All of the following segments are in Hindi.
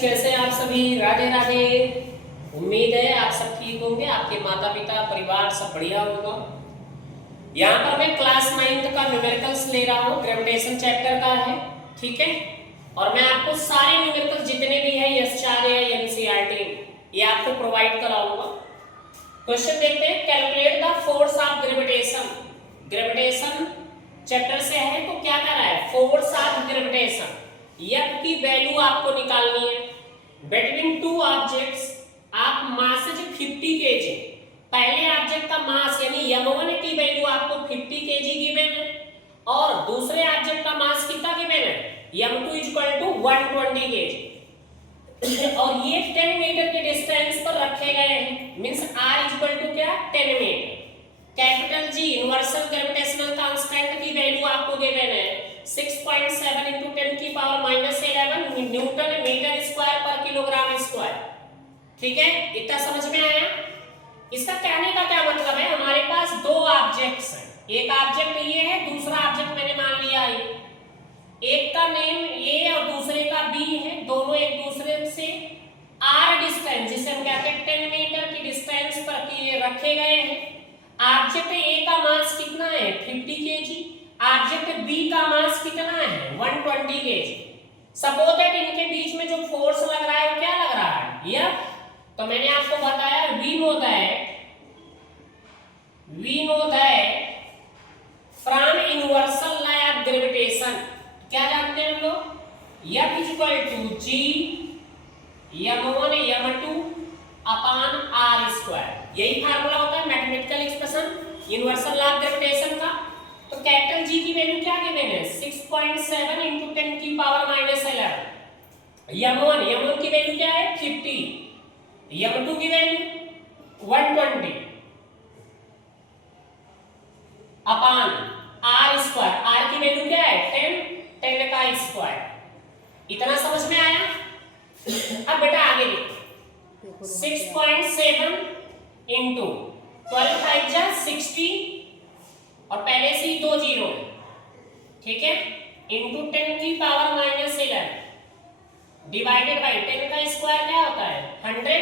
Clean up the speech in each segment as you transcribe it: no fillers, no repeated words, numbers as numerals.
कैसे आप सभी? राधे राधे। उम्मीद है आप सब ठीक होंगे, आपके माता पिता परिवार सब बढ़िया होगा। यहाँ पर मैं क्लास 9th का न्यूमेरिकल्स ले रहा हूँ, ग्रेविटेशन चैप्टर का है, ठीक है। और मैं आपको सारे न्यूमेरिकल्स जितने भी है यस4 या एनसीईआरटी ये आपको प्रोवाइड कराऊंगा। क्वेश्चन देखते हैं, calculate the force of gravitation. Gravitation chapter से है तो क्या कर रहा है, फोर्स ऑफ ग्रेविटेशन F की वैल्यू आपको निकालनी है between two objects of masses 50 kg। पहले ऑब्जेक्ट का मास यानी m1 की वैल्यू आपको 50 kg गिवन है और दूसरे ऑब्जेक्ट का मास कितना गिवन है, m2 = 120 kg। और ये 10 मीटर के डिस्टेंस पर रखे गए हैं, मींस r क्या 10 meter. Capital G universal gravitational constant की वैल्यू आपको गिवन है 6.7 × 10⁻11 न्यूटन मीटर स्क्वायर पर किलोग्राम स्क्वायर। ठीक है, इतना समझ में आया? इसका कहने का क्या मतलब है, हमारे पास दो ऑब्जेक्ट्स हैं, एक ऑब्जेक्ट ये है, दूसरा ऑब्जेक्ट मैंने मान लिया है, एक का नेम A और दूसरे का B है, दोनों एक दूसरे से r डिस्टेंस जिसे हम कहते हैं 10 मीटर की डिस्टेंस पर रखे गए हैं। ऑब्जेक्ट A का मास कितना है 50 kg, ऑब्जेक्ट B का मास कितना है 120 kg। सपोज दैट इनके बीच में जो फोर्स लग रहा है वो क्या लग रहा है, यह तो मैंने आपको बताया we know that from universal law of gravitation. क्या जानते हैं हम लोग, F = G m1 m2 upon r²। यही फार्मूला होता है mathematical expression universal law of gravitation का। तो कैपिटल G की वैल्यू क्या गिवन है 6.7 × 10⁻11। m1 की वैल्यू क्या है 50, m2 की वैल्यू 120 अपॉन r²। r की वैल्यू क्या है 10 का स्क्वायर। इतना समझ में आया? अब बेटा आगे देखो, 6.7 × 12 × 60 और पहले से ही 2 जीरो है, ठीक है, इंटू 10⁻11 डिवाइडेड बाई 10 का स्क्वायर क्या होता है 100।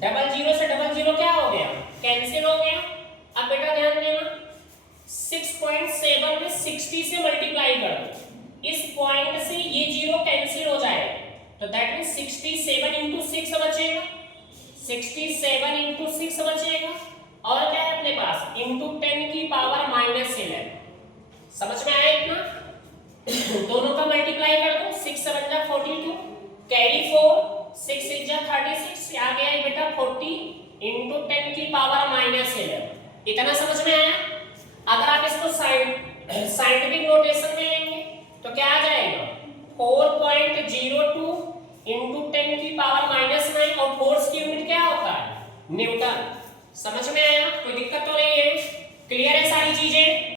डबल जीरो से डबल जीरो क्या हो गया, कैंसिल हो गया। अब बेटा ध्यान देना, 6.7 में 60 से मल्टीप्लाई कर दो, इस पॉइंट से ये जीरो कैंसिल हो जाएगा, तो दैट मींस 67 × 6 बचेगा, 67 × 6 बचेगा और क्या है अपने पास इंटू 10⁻11। समझ में आया इतना? दोनों का मल्टीप्लाई कर दो, 6 × 7 = 42, कैरी 4, 6 × 6 = 36, आ गया है बेटा 40 × 10⁻11। इतना समझ में आया? अगर आप इसको साइंटिफिक नोटेशन में लेंगे तो क्या आ जाएगा 4.02 × 10⁻⁻9 और फोर्स की यूनिट क्या होता है न्यूटन। समझ में आया? कोई दिक्कत तो नहीं है? क्लियर है सारी चीजें?